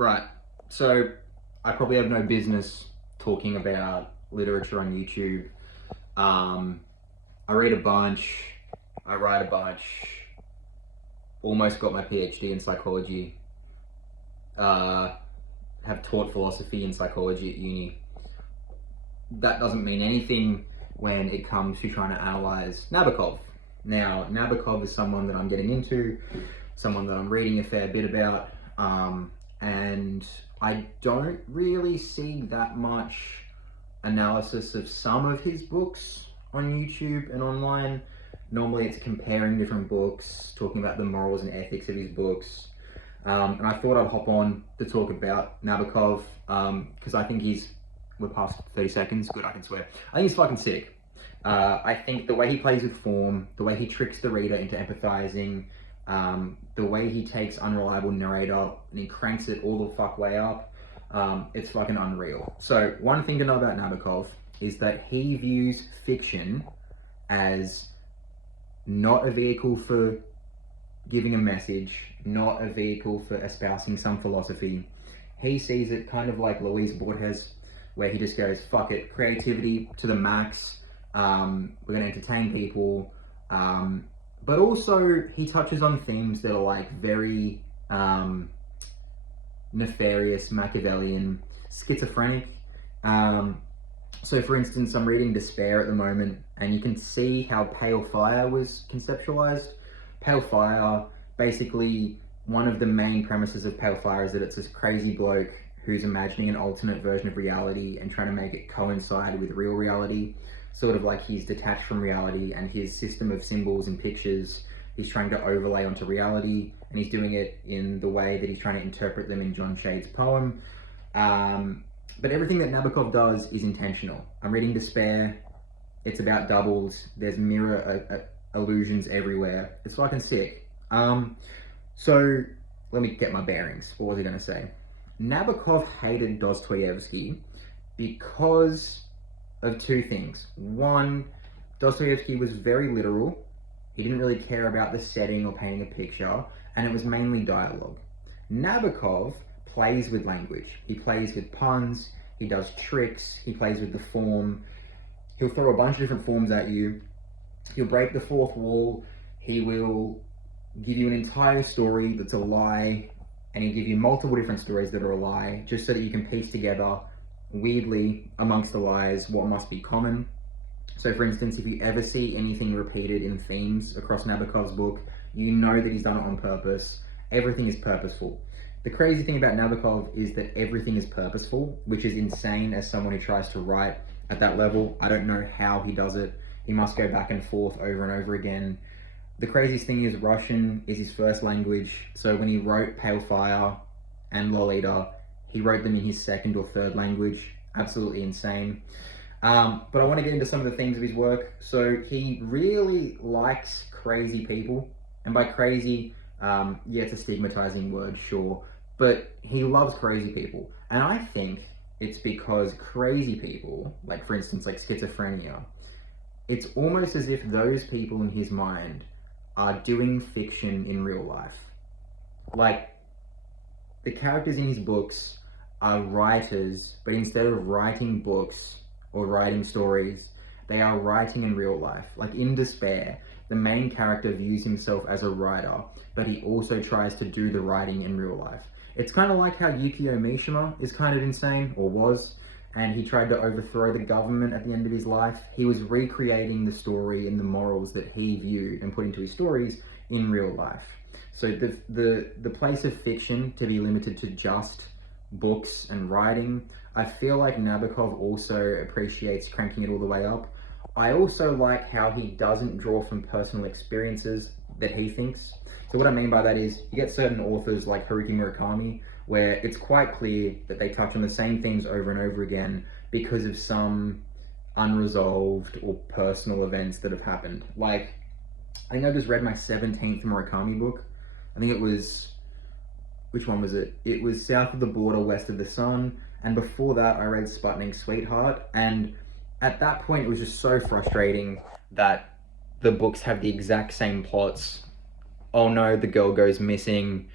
Right. So I probably have no business talking about literature on YouTube. Um, I read a bunch. I write a bunch. Almost got my PhD in psychology. Uh, have taught philosophy and psychology at uni. That doesn't mean anything when it comes to trying to analyze Nabokov. Now, Nabokov is someone that I'm getting into, someone that I'm reading a fair bit about, and I don't really see that much analysis of some of his books on YouTube and online. Normally it's comparing different books, talking about the morals and ethics of his books. And I thought I'd hop on to talk about Nabokov because I think we're past 30 seconds, good, I can swear. I think he's fucking sick. I think the way he plays with form, the way he tricks the reader into empathizing, the way he takes unreliable narrator and he cranks it all the fuck way up, it's fucking unreal. So one thing to know about Nabokov is that he views fiction as not a vehicle for giving a message, not a vehicle for espousing some philosophy. He sees it kind of like Luis Borges, where he just goes, fuck it, creativity to the max, we're gonna entertain people, but also he touches on themes that are like very nefarious, Machiavellian, schizophrenic. So for instance, I'm reading Despair at the moment, and you can see how Pale Fire was conceptualized. Pale Fire, basically, one of the main premises of Pale Fire is that it's this crazy bloke who's imagining an alternate version of reality and trying to make it coincide with real reality. Sort of like he's detached from reality, and his system of symbols and pictures he's trying to overlay onto reality, and he's doing it in the way that he's trying to interpret them in John Shade's poem. But everything that Nabokov does is intentional. I'm reading Despair, it's about doubles, there's mirror illusions everywhere. It's fucking sick. So let me get my bearings. What was I gonna say? Nabokov hated Dostoevsky because of two things. One, Dostoevsky was very literal. He didn't really care about the setting or painting a picture, and it was mainly dialogue. Nabokov plays with language. He plays with puns, he does tricks, he plays with the form. He'll throw a bunch of different forms at you. He'll break the fourth wall. He will give you an entire story that's a lie, and he'll give you multiple different stories that are a lie, just so that you can piece together, weirdly, amongst the lies, what must be common. So for instance, if you ever see anything repeated in themes across Nabokov's book, you know that he's done it on purpose. Everything is purposeful. The crazy thing about Nabokov is that everything is purposeful, which is insane as someone who tries to write at that level. I don't know how he does it. He must go back and forth over and over again. The craziest thing is Russian is his first language. So when he wrote Pale Fire and Lolita, he wrote them in his second or third language. Absolutely insane. But I want to get into some of the themes of his work. So he really likes crazy people. And by crazy, yeah, it's a stigmatizing word, sure. But he loves crazy people. And I think it's because crazy people, like for instance, like schizophrenia, it's almost as if those people in his mind are doing fiction in real life. Like, the characters in his books are writers, but instead of writing books or writing stories, they are writing in real life. Like in Despair, the main character views himself as a writer, but he also tries to do the writing in real life. It's kind of like how Yukio Mishima is kind of insane, or was, and he tried to overthrow the government at the end of his life. He was recreating the story and the morals that he viewed and put into his stories in real life. So the place of fiction to be limited to just books and writing, I feel like Nabokov also appreciates cranking it all the way up. I also like how he doesn't draw from personal experiences that he thinks. So what I mean by that is, you get certain authors like Haruki Murakami, where it's quite clear that they touch on the same themes over and over again because of some unresolved or personal events that have happened. Like, I think I just read my 17th Murakami book. I think it was, which one was it? It was South of the Border, West of the Sun. And before that, I read Sputnik Sweetheart. And at that point, it was just so frustrating that the books have the exact same plots. Oh no, the girl goes missing.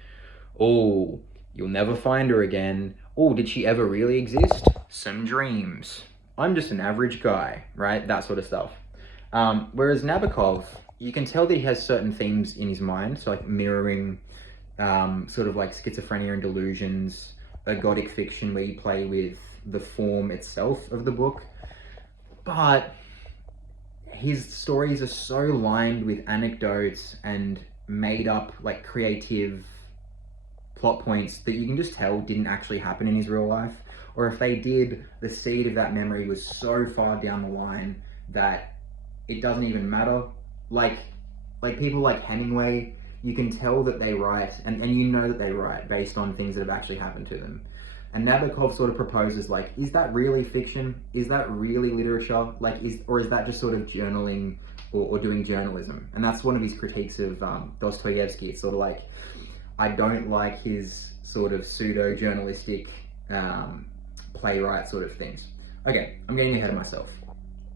Oh, You'll never find her again. Oh, did she ever really exist? Some dreams. I'm just an average guy, right? That sort of stuff. Whereas Nabokov, you can tell that he has certain themes in his mind, so like mirroring sort of like schizophrenia and delusions, ergodic fiction where you play with the form itself of the book. But his stories are so lined with anecdotes and made up like creative plot points that you can just tell didn't actually happen in his real life. Or if they did, the seed of that memory was so far down the line that it doesn't even matter. Like people like Hemingway, you can tell that they write, and you know that they write based on things that have actually happened to them. And Nabokov sort of proposes, like, is that really fiction? Is that really literature? Like, or is that just sort of journaling or doing journalism? And that's one of his critiques of Dostoevsky. It's sort of like, I don't like his sort of pseudo-journalistic playwright sort of things. Okay, I'm getting ahead of myself.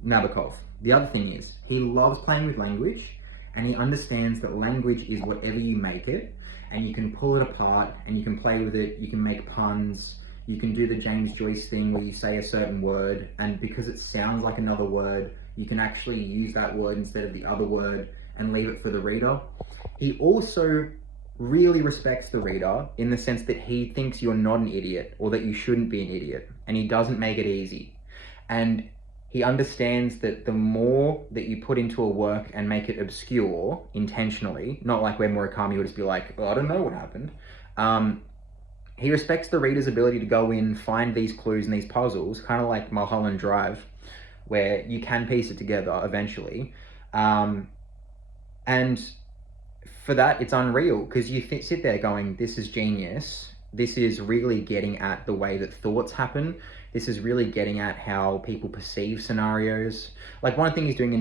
Nabokov. The other thing is, he loves playing with language, and he understands that language is whatever you make it, and you can pull it apart, and you can play with it, you can make puns, you can do the James Joyce thing where you say a certain word, and because it sounds like another word, you can actually use that word instead of the other word, and leave it for the reader. He also really respects the reader in the sense that he thinks you're not an idiot, or that you shouldn't be an idiot, and he doesn't make it easy. And he understands that the more that you put into a work and make it obscure intentionally, not like where Murakami would just be like, oh, I don't know what happened. He respects the reader's ability to go in, find these clues and these puzzles, kind of like Mulholland Drive, where you can piece it together eventually. And for that, it's unreal, because you sit there going, this is genius. This is really getting at the way that thoughts happen. This is really getting at how people perceive scenarios. Like, one thing he's doing in